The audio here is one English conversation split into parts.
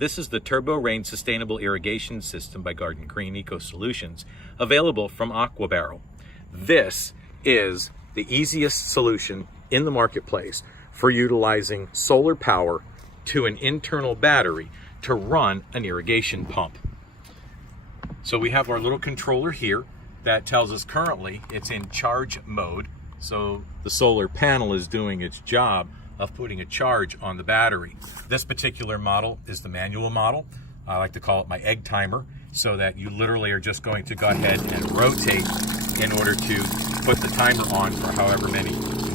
This is the TurboRain Sustainable Irrigation System by Garden Green Eco Solutions, available from AquaBarrel. This is the easiest solution in the marketplace for utilizing solar power to an internal battery to run an irrigation pump. So we have our little controller here that tells us currently it's in charge mode. So the solar panel is doing its job of putting a charge on the battery. This particular model is the manual model. I like to call it my egg timer, so that you literally are just going to go ahead and rotate in order to put the timer on for however many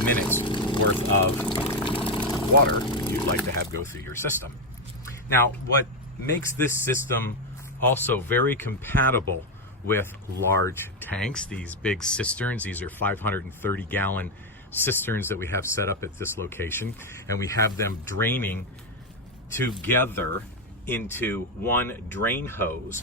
minutes worth of water you'd like to have go through your system. Now, what makes this system also very compatible with large tanks, these big cisterns, these are 530-gallon cisterns that we have set up at this location, and we have them draining together into one drain hose.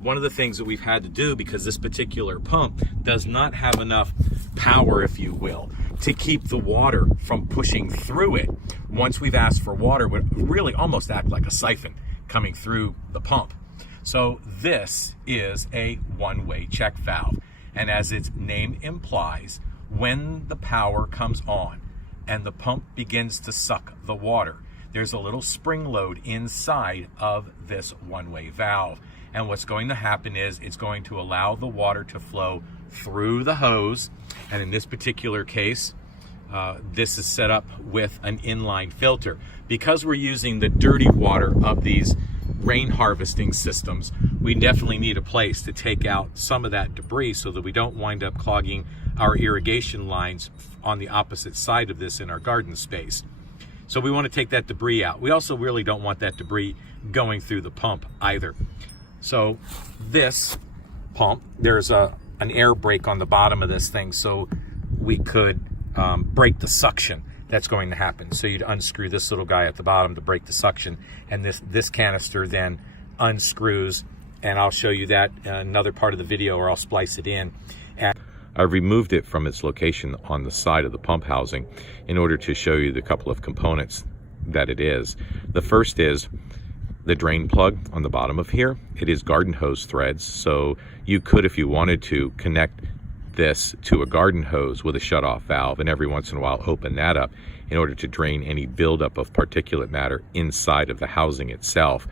One of the things that we've had to do, because this particular pump does not have enough power, if you will, to keep the water from pushing through it, once we've asked for water, would really almost act like a siphon coming through the pump. So this is a one-way check valve, and as its name implies, when the power comes on and the pump begins to suck the water, there's a little spring load inside of this one-way valve. And what's going to happen is it's going to allow the water to flow through the hose. And in this particular case, this is set up with an inline filter. Because we're using the dirty water of these rain harvesting systems, we definitely need a place to take out some of that debris so that we don't wind up clogging our irrigation lines on the opposite side of this in our garden space. So we want to take that debris out. We also really don't want that debris going through the pump either. So this pump, there's an air brake on the bottom of this thing, so we could break the suction that's going to happen. So you'd unscrew this little guy at the bottom to break the suction, and this canister then unscrews, and I'll show you that in another part of the video, or I'll splice it in. And I've removed it from its location on the side of the pump housing in order to show you the couple of components that it is. The first is the drain plug on the bottom of here. It is garden hose threads, so you could, if you wanted to, connect this to a garden hose with a shutoff valve, and every once in a while open that up in order to drain any buildup of particulate matter inside of the housing itself.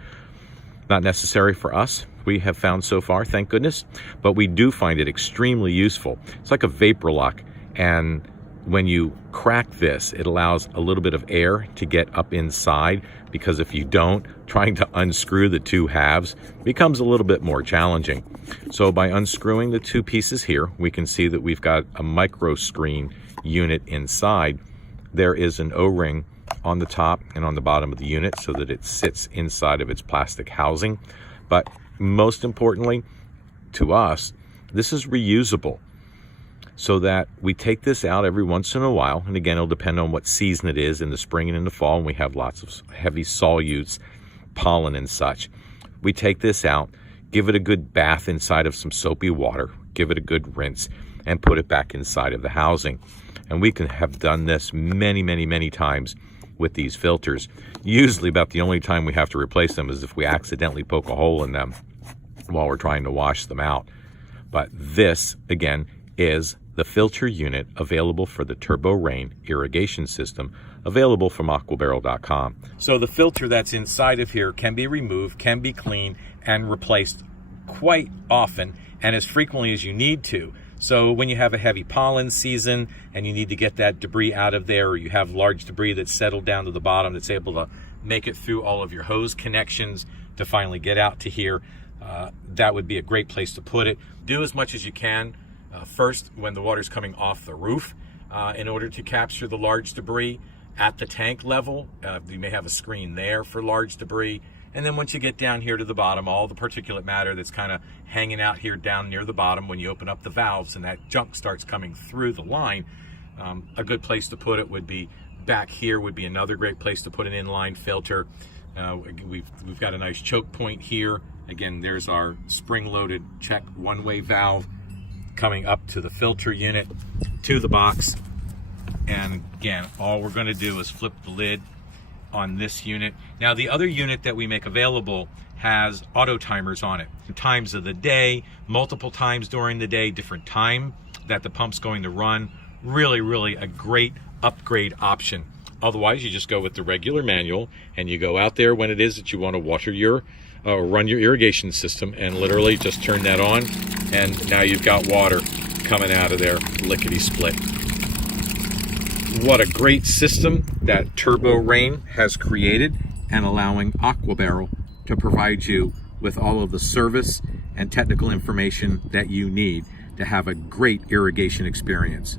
Not necessary for us, we have found so far, thank goodness, but we do find it extremely useful. It's like a vapor lock, and when you crack this, it allows a little bit of air to get up inside, because if you don't, trying to unscrew the two halves becomes a little bit more challenging. So by unscrewing the two pieces here, we can see that we've got a micro screen unit inside. There is an O-ring on the top and on the bottom of the unit so that it sits inside of its plastic housing. But most importantly to us, this is reusable, so that we take this out every once in a while. And again, it'll depend on what season it is. In the spring and in the fall, and we have lots of heavy solutes, pollen and such. We take this out, give it a good bath inside of some soapy water, give it a good rinse, and put it back inside of the housing. And we can have done this many, many, many times with these filters. Usually about the only time we have to replace them is if we accidentally poke a hole in them while we're trying to wash them out. But this, again, is the filter unit available for the TurboRain irrigation system, available from aquabarrel.com. So the filter that's inside of here can be removed, can be cleaned, and replaced quite often and as frequently as you need to. So when you have a heavy pollen season and you need to get that debris out of there, or you have large debris that's settled down to the bottom that's able to make it through all of your hose connections to finally get out to here, that would be a great place to put it. Do as much as you can first when the water's coming off the roof in order to capture the large debris at the tank level. You may have a screen there for large debris. And then once you get down here to the bottom, all the particulate matter that's kind of hanging out here down near the bottom, when you open up the valves and that junk starts coming through the line, a good place to put it would be back here. Would be another great place to put an inline filter. We've got a nice choke point here. Again, there's our spring-loaded check one-way valve coming up to the filter unit, to the box. And again, all we're going to do is flip the lid on this unit. Now the other unit that we make available has auto timers on it. Times of the day, multiple times during the day, different time that the pump's going to run. Really a great upgrade option. Otherwise, you just go with the regular manual and you go out there when it is that you want to water your run your irrigation system, and literally just turn that on, and now you've got water coming out of there lickety split. What a great system that TurboRain has created, and allowing AquaBarrel to provide you with all of the service and technical information that you need to have a great irrigation experience.